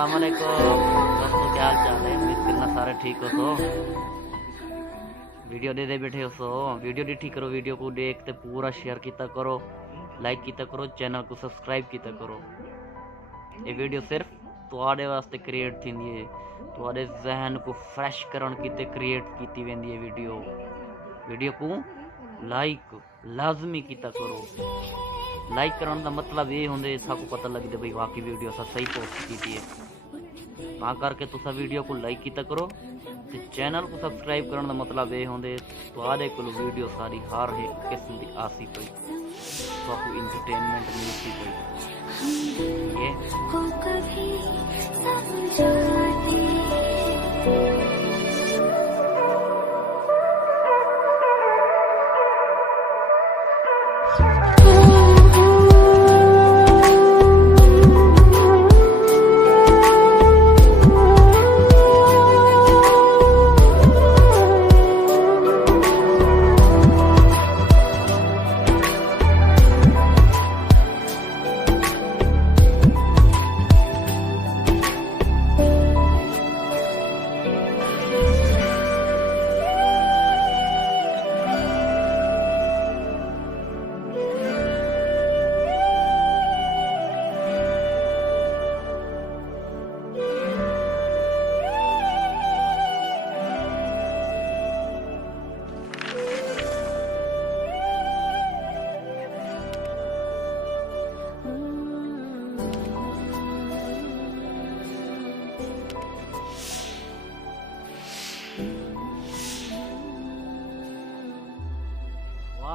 अस्सलाम वालेकुम दोस्तों, क्या हाल चाल है? उम्मीद करना सारे ठीक हो। सो वीडियो दे बैठे हो सो वीडियो दी ठीक करो। वीडियो को देखते पूरा शेयर किया करो, लाइक किया करो, चैनल को सब्सक्राइब किया करो। ये वीडियो सिर्फ तुहाडे वास्ते क्रिएट थी है, तुहाडे जहन को फ्रेश करन कीते क्रिएट की वेंदी है। वीडियो को लाइक लाजमी किया करो। लाइक करने का मतलब ये होंगे सबको पता लगता भाई वाकई वीडियो असा सही पोस्ट की है। ता करके तुसा वीडियो को लाइक किया करो ते चैनल को सब्सक्राइब करने का मतलब ये होंगे तुहाडे कोल वीडियो सारी हर एक किस्म की आसी पई, तुहाकू इंटरटेनमेंट मिलती पई। ये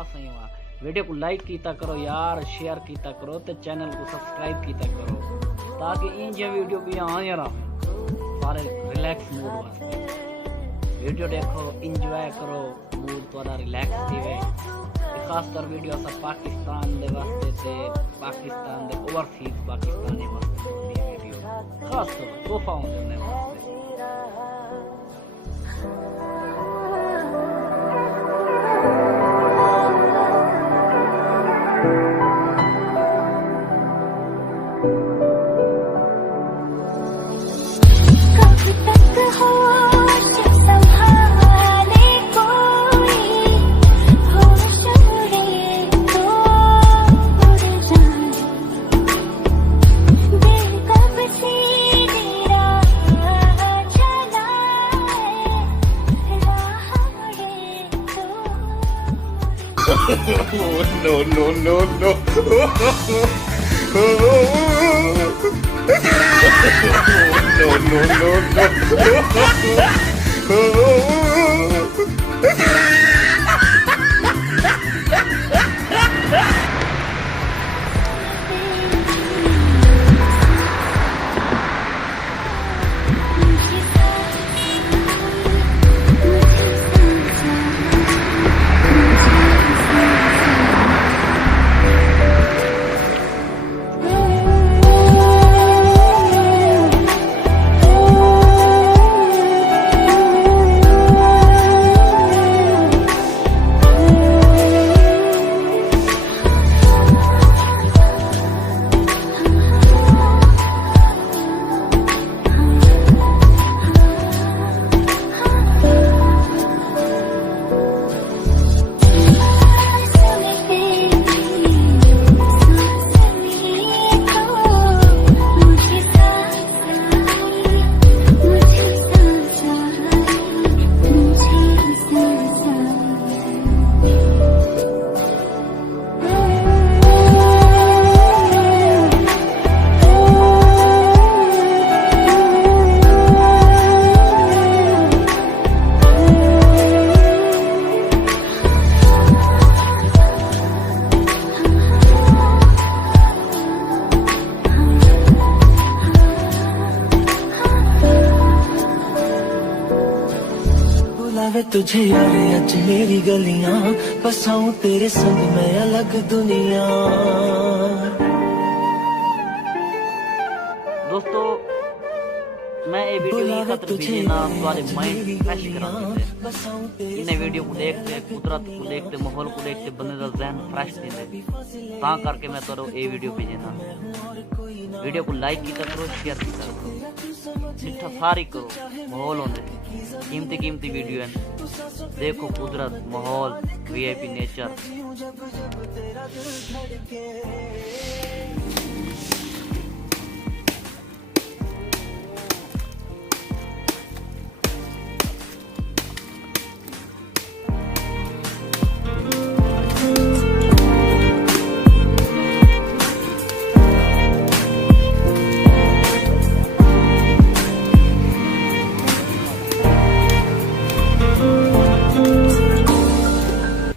सही हुआ। वीडियो को लाइक किया करो यार, शेयर किया करो ते चैनल को सब्सक्राइब किया करो ताकि इन जो वीडियो भी आए ना सारे रिलैक्स मूड वास्ते वीडियो देखो, इंजॉय करो, मूड थोड़ा रिलैक्स थी। खासकर वीडियो सब पाकिस्तान दे वास्ते ते पाकिस्तान दे ओवरसीज पाकिस्तानी वास्ते होती है वीडियो, खास तौर तोहफा देने वास्ते। No, no, no, no. No, no, no, no. वे तुझे यारे अज मेरी गलियां, बसाऊं तेरे संग मैं अलग दुनिया। दोस्तों मैं ये वीडियो ये खातिर भेजना तुम्हारे माइंड फ्रेश कराने इन्हें वीडियो को देखते, कुदरत को देखते, माहौल को देखते बंदे का जहन फ्रेश थी ता करके मैं तो ये वीडियो भेजना। वीडियो को लाइक किया करो, शेयर किया करो, चिट्ठा सारी करो। माहौल होंगे कीमती वीडियो है, देखो कुदरत, माहौल, वीआईपी नेचर।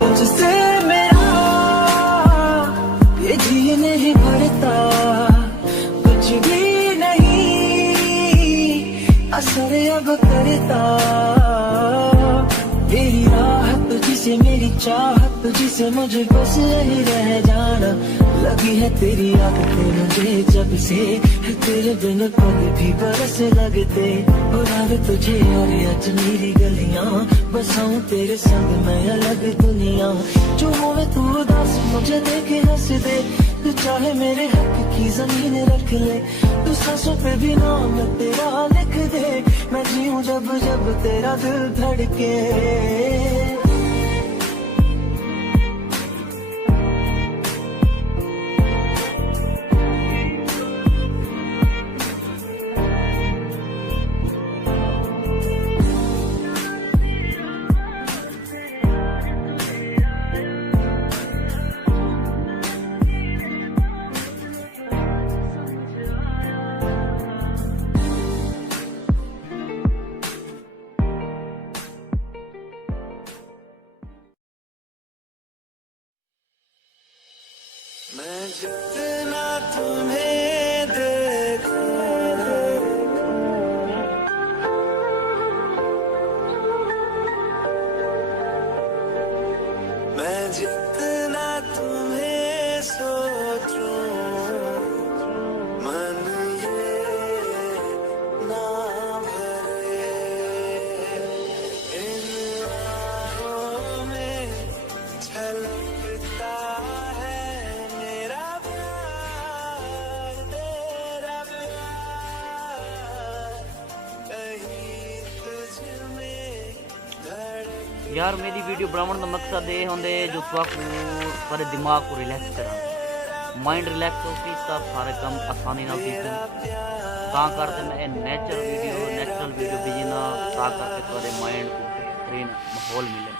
तुझसे मेरा ये जी नहीं भरता, कुछ भी नहीं असर अब करता। तेरी राहत तुझसे, मेरी चाहत तुझसे, मुझे बस यही रह जाना। लगी है तेरी आदतें मुझे जब से, तेरे बिन पल भी बरस लगते। बुलावे तुझे और आज मेरी गलियां, बसाऊं तेरे संग मैं अलग दुनिया। जो होवे तू उदास मुझे देखे हंस दे, तू चाहे मेरे हक की जमीन रख ले। तू सांसों पे भी नाम तेरा लिख दे, मैं जीऊं जब जब तेरा दिल धड़के। मैं जितना तुम्हें देखूं, मैं जितना तुम्हें सोचूं, मन ये ना भरे। इन आँखों में छलकता है मेरा प्यार, तेरा प्यार, कहीं तुझ में धड़क। यार मेरी वीडियो बनाने का मकसद ये होंगे जो सारे दिमाग को रिलैक्स करा, माइंड रिलैक्स होती तब सारे काम आसानी नाल कीते। तां करते मैं नेचुरल वीडियो बिजना ता करके तुम्हारे माइंड को बेहतरीन माहौल मिले।